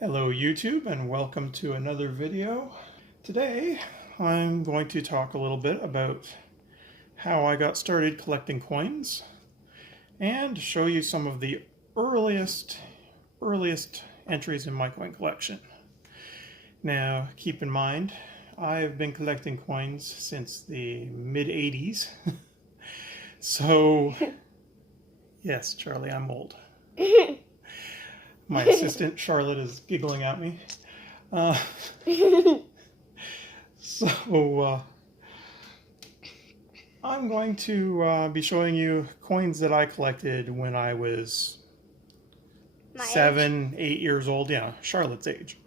Hello YouTube and welcome to another video. Today I'm going to talk a little bit about how I got started collecting coins and show you some of the earliest entries in my coin collection. Now keep in mind I've been collecting coins since the mid-80s. So yes, Charlie, I'm old. My assistant, Charlotte, is giggling at me. I'm going to be showing you coins that I collected when I was 7, 8 years old. Yeah, Charlotte's age.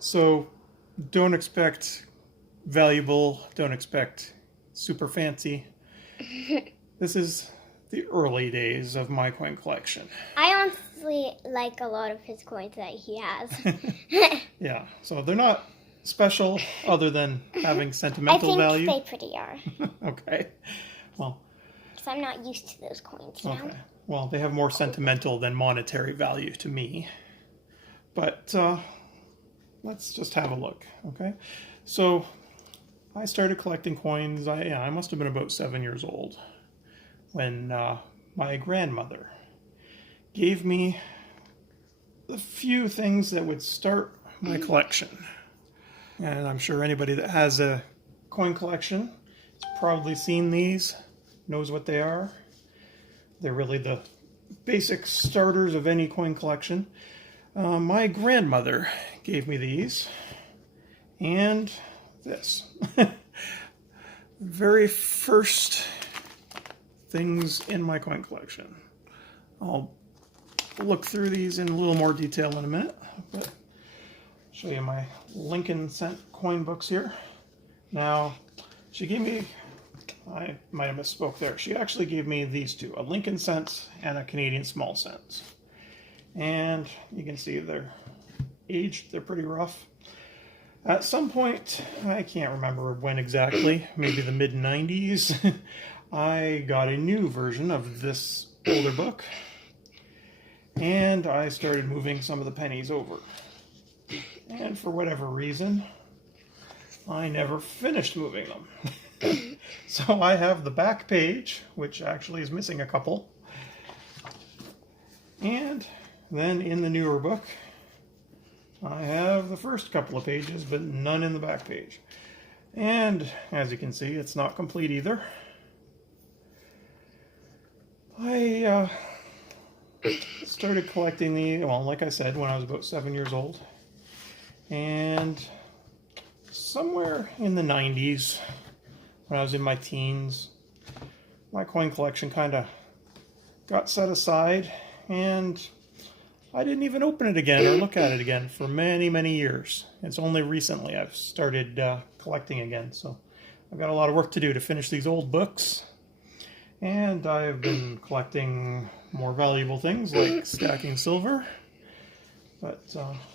So don't expect valuable, don't expect super fancy. This is the early days of my coin collection. I honestly like a lot of his coins that he has. Yeah, so they're not special other than having sentimental value. I think they pretty are. Okay. Well, because I'm not used to those coins now. Okay. Well, they have more sentimental than monetary value to me. But let's just have a look, okay? So I started collecting coins, I must have been about 7 years old, when my grandmother gave me a few things that would start my collection. And I'm sure anybody that has a coin collection has probably seen these, knows what they are. They're really the basic starters of any coin collection. My grandmother gave me these and this. Very first things in my coin collection. I'll look through these in a little more detail in a minute, but I'll show you my Lincoln cent coin books here. Now, she gave me, I might have misspoke there, she actually gave me these two, a Lincoln cent and a Canadian small cent. And you can see they're aged, they're pretty rough. At some point, I can't remember when exactly, maybe the mid-90s, I got a new version of this older book, and I started moving some of the pennies over. And for whatever reason, I never finished moving them. So I have the back page, which actually is missing a couple. And then in the newer book, I have the first couple of pages, but none in the back page. And as you can see, it's not complete either. I started collecting these, well, like I said, when I was about 7 years old. And somewhere in the 90s, when I was in my teens, my coin collection kind of got set aside, and I didn't even open it again or look at it again for many, many years. It's only recently I've started collecting again, so I've got a lot of work to do to finish these old books. And I've been collecting more valuable things like stacking silver. But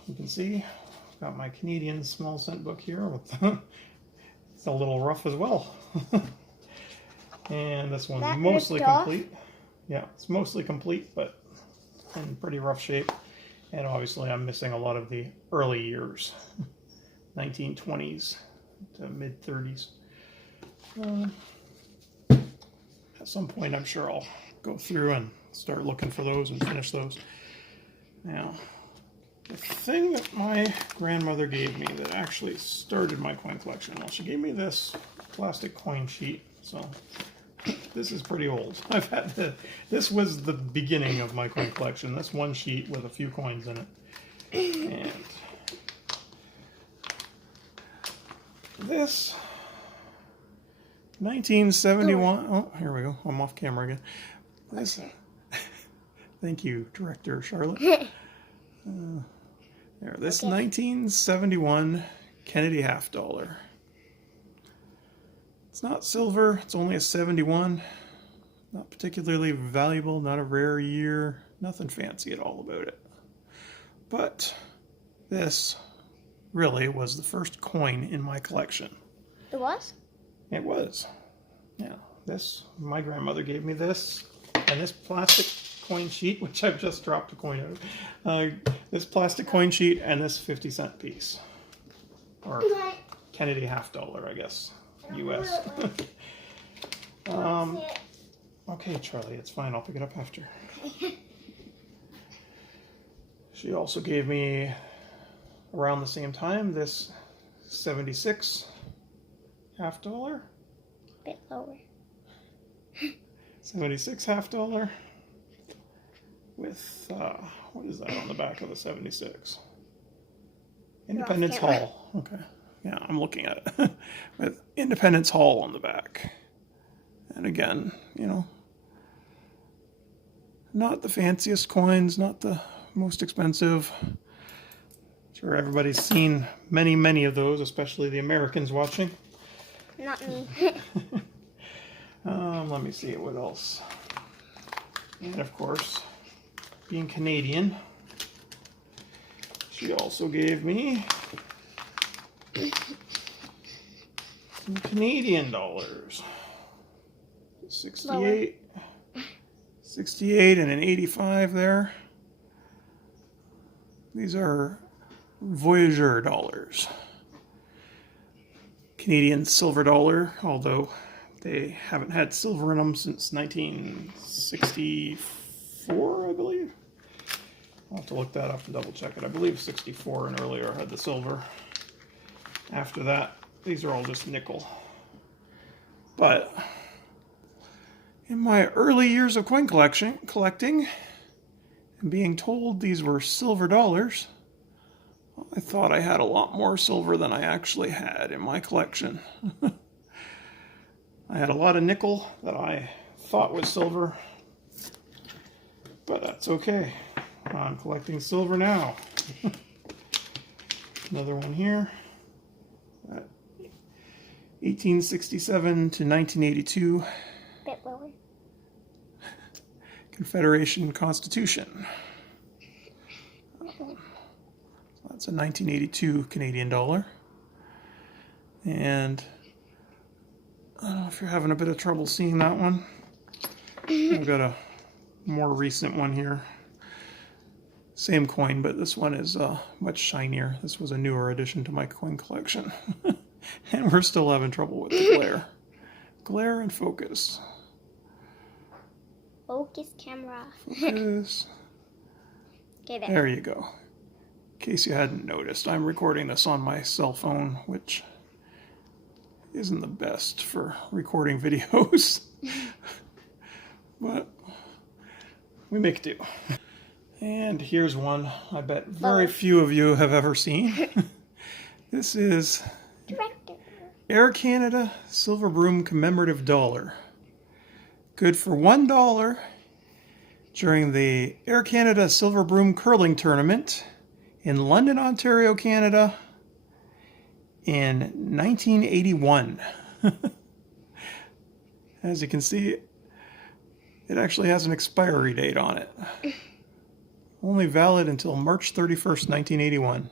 you can see I've got my Canadian small cent book here. With it's a little rough as well. And this one's mostly complete. Yeah, it's mostly complete, but in pretty rough shape. And obviously I'm missing a lot of the early years. 1920s to mid-30s. At some point, I'm sure I'll go through and start looking for those and finish those. Now, the thing that my grandmother gave me that actually started my coin collection, well, she gave me this plastic coin sheet, so this is pretty old. This was the beginning of my coin collection, this one sheet with a few coins in it. And this 1971. Oh, here we go. I'm off camera again. This, thank you, Director Charlotte. This 1971 Kennedy half dollar. It's not silver. It's only a 71. Not particularly valuable. Not a rare year. Nothing fancy at all about it. But this really was the first coin in my collection. It was? It was. Yeah. My grandmother gave me this, and this plastic coin sheet, which I've just dropped a coin out. This plastic coin sheet and this 50-cent piece. Or Kennedy $50, I guess. US. Okay, Charlie, it's fine. I'll pick it up after. She also gave me, around the same time, this 76 $50. Bit lower. 76 $50 with, what is that on the back of the 76? Independence Hall. Okay. Yeah, I'm looking at it. With Independence Hall on the back. And again, you know, not the fanciest coins, not the most expensive. I'm sure everybody's seen many, many of those, especially the Americans watching. Not me. Let me see what else. And of course, being Canadian, she also gave me some Canadian dollars. 68, 68 and an 85 there. These are Voyageur dollars. Canadian silver dollar, although they haven't had silver in them since 1964, I believe. I'll have to look that up and double check it. I believe 64 and earlier had the silver. After that, these are all just nickel. But in my early years of coin collecting, and being told these were silver dollars, I thought I had a lot more silver than I actually had in my collection. I had a lot of nickel that I thought was silver, but that's okay. I'm collecting silver now. Another one here. 1867 to 1982. Bit lower. Confederation Constitution. That's a 1982 Canadian dollar. And I don't know if you're having a bit of trouble seeing that one. I've got a more recent one here. Same coin, but this one is much shinier. This was a newer addition to my coin collection. And we're still having trouble with the glare. Glare and focus. Focus camera. Focus. Okay, There you go. In case you hadn't noticed, I'm recording this on my cell phone, which isn't the best for recording videos. But we make do. And here's one I bet very few of you have ever seen. This is Director. Air Canada Silver Broom Commemorative Dollar. Good for $1 during the Air Canada Silver Broom Curling Tournament in London, Ontario, Canada in 1981. As you can see, it actually has an expiry date on it. Only valid until March 31st, 1981.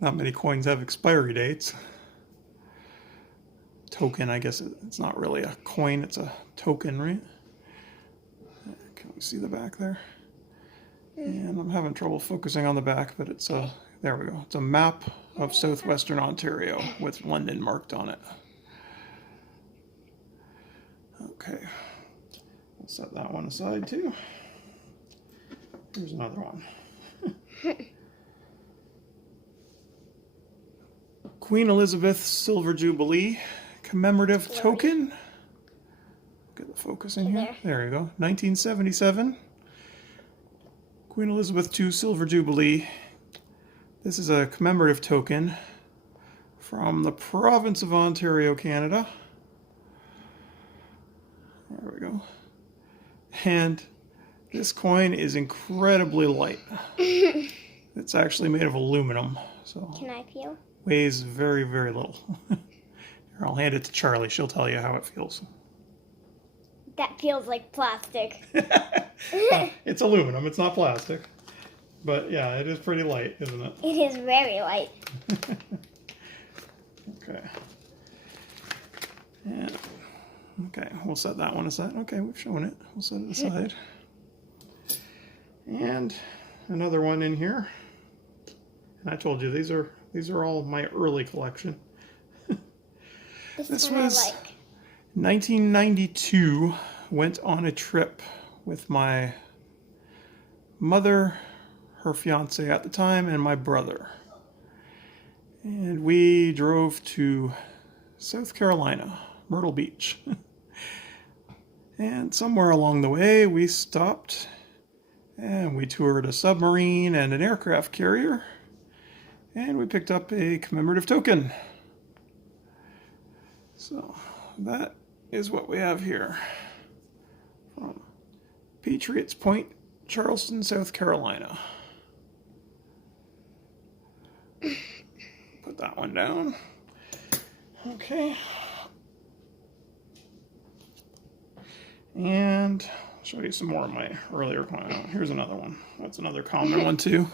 Not many coins have expiry dates. Token, I guess it's not really a coin, it's a token, right? Can we see the back there? And I'm having trouble focusing on the back, but it's a, there we go. It's a map of southwestern Ontario with London marked on it. Okay, we'll set that one aside too. Here's another one. Queen Elizabeth Silver Jubilee Commemorative Token. Get the focus in here. There you go. 1977. Queen Elizabeth II Silver Jubilee. This is a commemorative token from the province of Ontario, Canada. There we go. And this coin is incredibly light. It's actually made of aluminum, so Can I feel? weighs very, very little. Here, I'll hand it to Charlie. She'll tell you how it feels. That feels like plastic. It's aluminum. It's not plastic. But yeah, it is pretty light, isn't it? It is very light. Okay. And Okay, we'll set that one aside. Okay, we've shown it. We'll set it aside. And another one in here. And I told you these are all my early collection. This one was I like. 1992. Went on a trip with my mother, her fiance at the time, and my brother. And we drove to South Carolina, Myrtle Beach. And somewhere along the way, we stopped and we toured a submarine and an aircraft carrier. And we picked up a commemorative token. So that is what we have here from Patriots Point, Charleston, South Carolina. Put that one down. Okay. And I'll show you some more of my earlier coin. Here's another one. That's another common one too.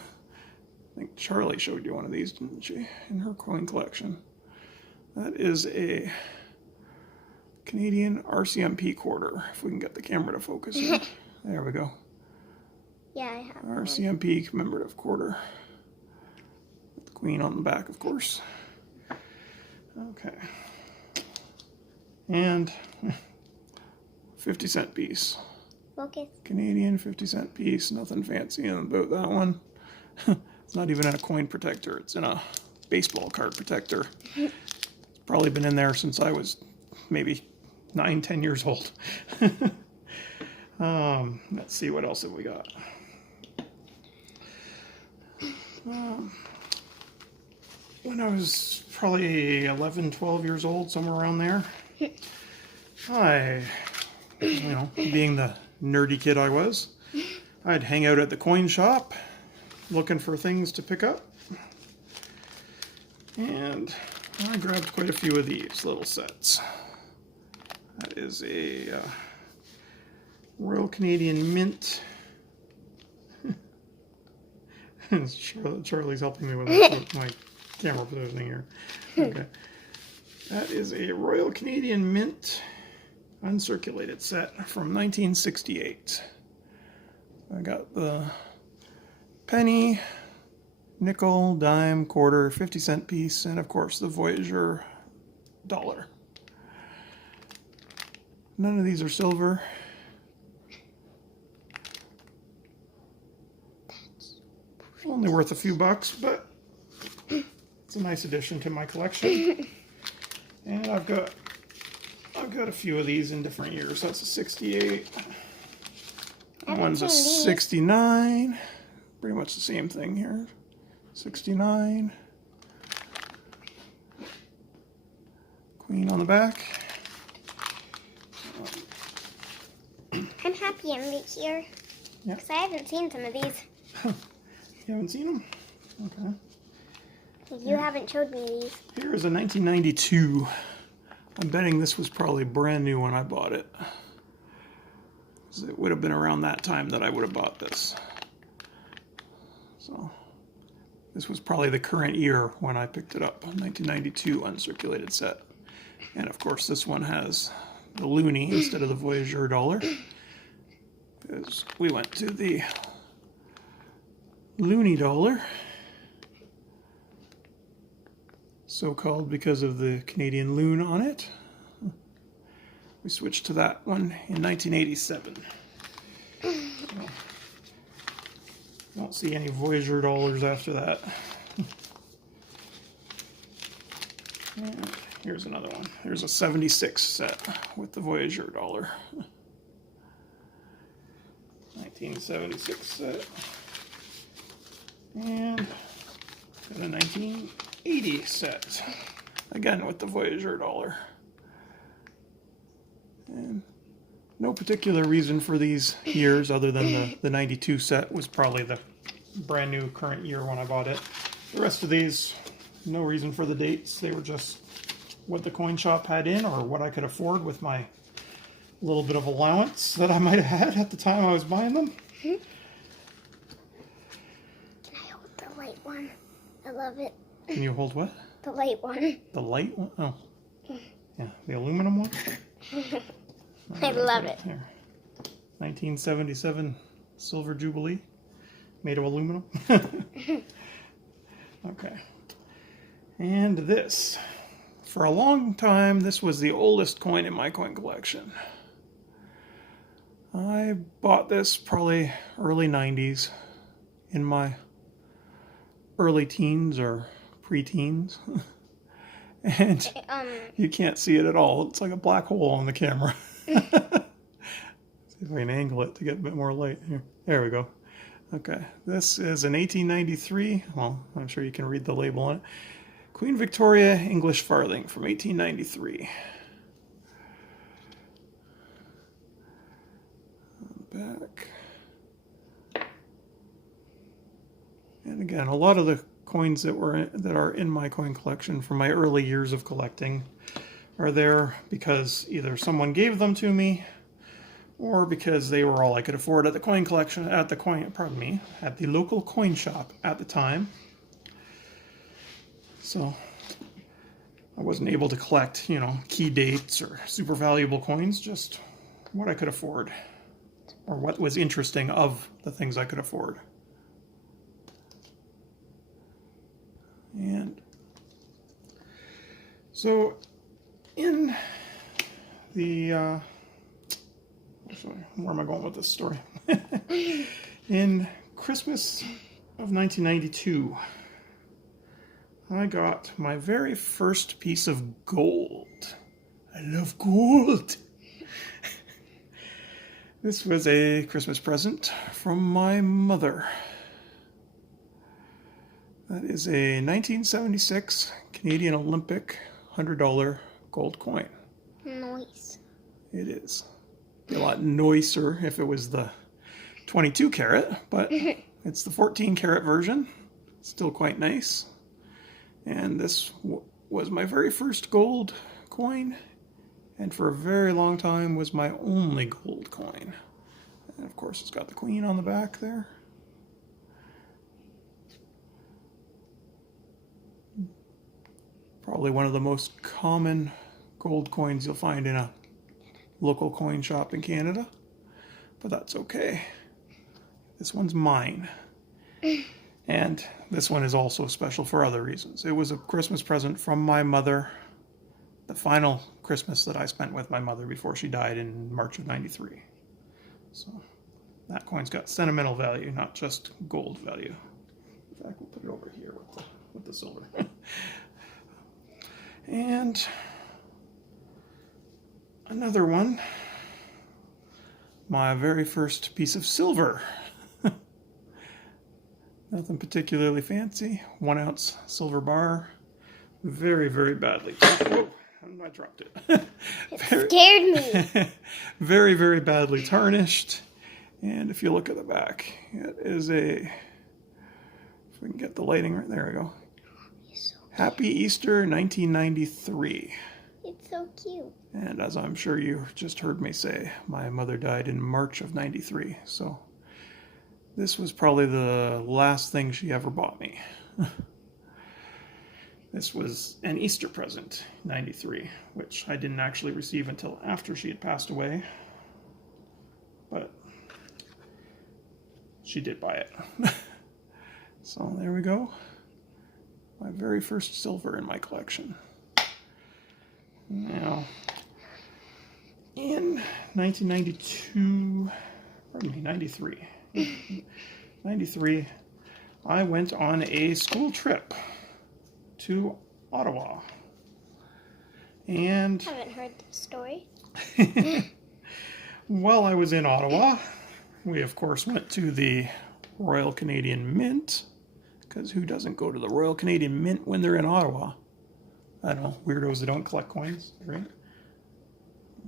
I think Charlie showed you one of these, didn't she, in her coin collection? That is a Canadian RCMP quarter, if we can get the camera to focus in. There we go. Yeah, I have RCMP commemorative quarter. With the queen on the back, of course. Okay. And 50-cent piece. Focus. Canadian 50-cent piece. Nothing fancy about that one. It's not even in a coin protector. It's in a baseball card protector. It's probably been in there since I was maybe 9-10 years old. Let's see, what else have we got? When I was probably 11, 12 years old, somewhere around there, I, being the nerdy kid I was, I'd hang out at the coin shop looking for things to pick up. And I grabbed quite a few of these little sets. That is a Royal Canadian Mint. Charlie's helping me with my camera positioning here. Okay. That is a Royal Canadian Mint uncirculated set from 1968. I got the penny, nickel, dime, quarter, 50-cent piece, and of course the Voyager dollar. None of these are silver. Only worth a few bucks, but it's a nice addition to my collection. And I've got a few of these in different years. That's a 68. That one's a 69. Pretty much the same thing here. 69. Queen on the back. I'm happy I'm right here. Yeah. Because I haven't seen some of these. You haven't seen them? Okay. You haven't showed me these. Here is a 1992. I'm betting this was probably brand new when I bought it. It would have been around that time that I would have bought this. So this was probably the current year when I picked it up. 1992 uncirculated set. And of course this one has the loonie instead of the Voyager dollar. Because we went to the loonie dollar. So called because of the Canadian loon on it. We switched to that one in 1987. So, don't see any Voyager dollars after that. And here's another one. There's a 76 set with the Voyager dollar. 1976 set. And got a 1980 set. Again with the Voyager dollar. And no particular reason for these years other than the 92 set was probably the brand new current year when I bought it. The rest of these, no reason for the dates. They were just what the coin shop had in or what I could afford with my little bit of allowance that I might have had at the time I was buying them. I hold the light one. I love it. Can you hold what? The light one. The light one? Oh. Yeah, the aluminum one? I love it. Here. 1977 Silver Jubilee, made of aluminum. Okay. And this. For a long time, this was the oldest coin in my coin collection. I bought this probably early 90s, in my early teens or pre-teens. And you can't see it at all. It's like a black hole on the camera. See if I can angle it to get a bit more light here. There we go. Okay, this is an 1893. Well, I'm sure you can read the label on it. Queen Victoria English farthing from 1893. Back. And again, a lot of the coins that are in my coin collection from my early years of collecting are there because either someone gave them to me or because they were all I could afford at the coin collection at the local coin shop at the time. So I wasn't able to collect, key dates or super valuable coins, just what I could afford or what was interesting of the things I could afford. And so in the where am I going with this story? In Christmas of 1992, I got my very first piece of gold. I love gold. This was a Christmas present from my mother. That is a 1976 Canadian Olympic $100 gold coin. Nice. It is. Be a lot nicer if it was the 22 karat, but it's the 14 karat version. Still quite nice. And this was my very first gold coin, and for a very long time was my only gold coin. And of course it's got the queen on the back there. Probably one of the most common gold coins you'll find in a local coin shop in Canada, but that's okay. This one's mine. And this one is also special for other reasons. It was a Christmas present from my mother, the final Christmas that I spent with my mother before she died in March of '93. So that coin's got sentimental value, not just gold value. In fact, we'll put it over here with the silver. And another one, my very first piece of silver. Nothing particularly fancy. 1 ounce silver bar. Very, very badly. Whoa, I dropped it. It scared me. Very, very badly tarnished. And if you look at the back, it is if we can get the lighting right there, we go. Happy Easter 1993. It's so cute. And as I'm sure you just heard me say, my mother died in March of '93. So this was probably the last thing she ever bought me. This was an Easter present, '93, which I didn't actually receive until after she had passed away. But she did buy it. So there we go. My very first silver in my collection. Now, in 93, I went on a school trip to Ottawa. And I haven't heard this story. while I was in Ottawa, we of course went to the Royal Canadian Mint, because who doesn't go to the Royal Canadian Mint when they're in Ottawa? I don't know, weirdos that don't collect coins, right?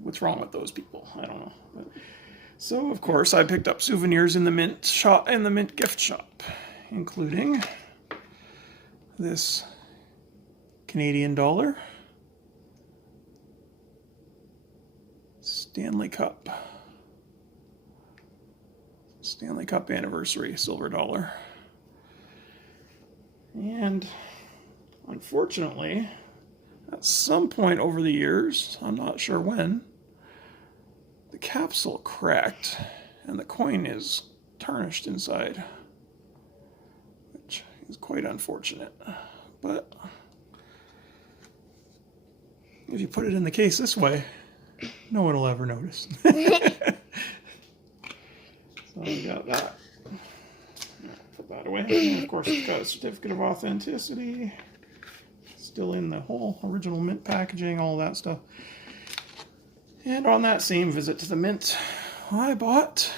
What's wrong with those people? I don't know. But, so of course I picked up souvenirs in the mint shop, in the mint gift shop, including this Canadian dollar, Stanley Cup anniversary silver dollar. And unfortunately, at some point over the years, I'm not sure when, the capsule cracked and the coin is tarnished inside, which is quite unfortunate. But if you put it in the case this way, no one will ever notice. So we got that. Put that away. And of course, we've got a certificate of authenticity. Still in the whole original mint packaging, all that stuff. And on that same visit to the mint, I bought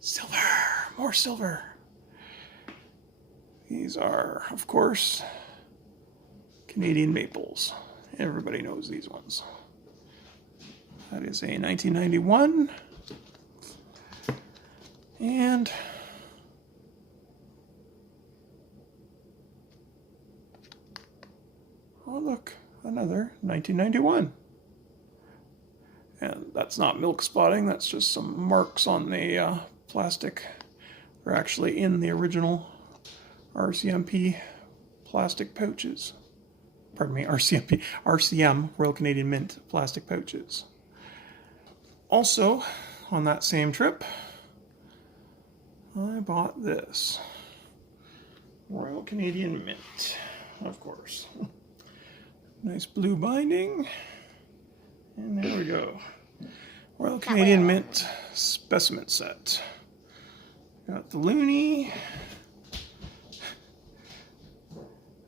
silver. More silver. These are, of course, Canadian maples. Everybody knows these ones. That is a 1991. And oh look, another 1991. And that's not milk spotting, that's just some marks on the plastic. They're actually in the original RCMP plastic pouches. Pardon me, RCM, Royal Canadian Mint plastic pouches. Also, on that same trip, I bought this. Royal Canadian Mint, of course. Nice blue binding. And there we go. Royal Canadian Mint specimen set. Got the loonie.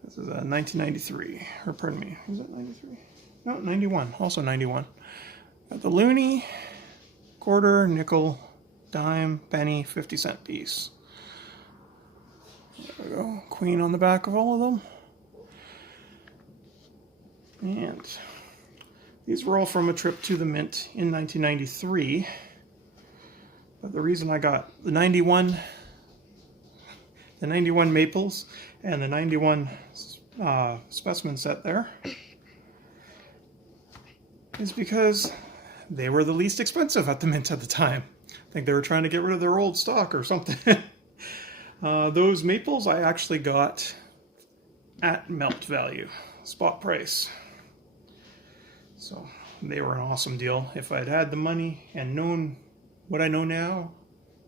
This is a 1993, or pardon me, is it 93? No, 91, also 91. Got the loonie, quarter, nickel, dime, penny, 50-cent piece. There we go, queen on the back of all of them. And these were all from a trip to the mint in 1993. But the reason I got the 91 maples and the 91 specimen set there is because they were the least expensive at the mint at the time. I think they were trying to get rid of their old stock or something. Those maples I actually got at melt value, spot price. So they were an awesome deal. If I'd had the money and known what I know now,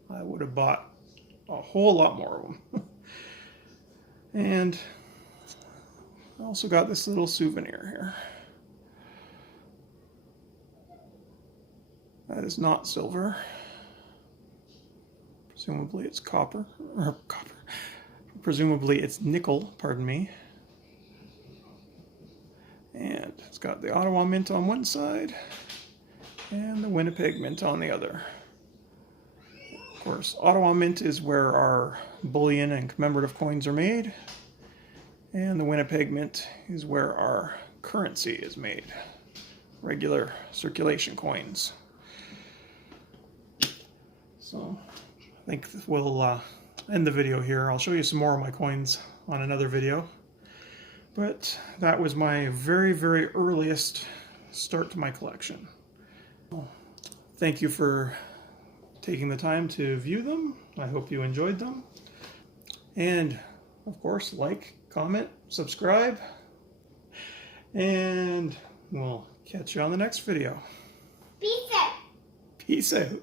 I would have bought a whole lot more of them. And I also got this little souvenir here. That is not silver. Presumably it's copper. Presumably it's nickel, pardon me. And it's got the Ottawa Mint on one side and the Winnipeg Mint on the other. Of course, Ottawa Mint is where our bullion and commemorative coins are made, and the Winnipeg Mint is where our currency is made, regular circulation coins. So I think we'll end the video here. I'll show you some more of my coins on another video. But that was my very, very earliest start to my collection. Well, thank you for taking the time to view them. I hope you enjoyed them. And, of course, like, comment, subscribe. And we'll catch you on the next video. Peace out. Peace out.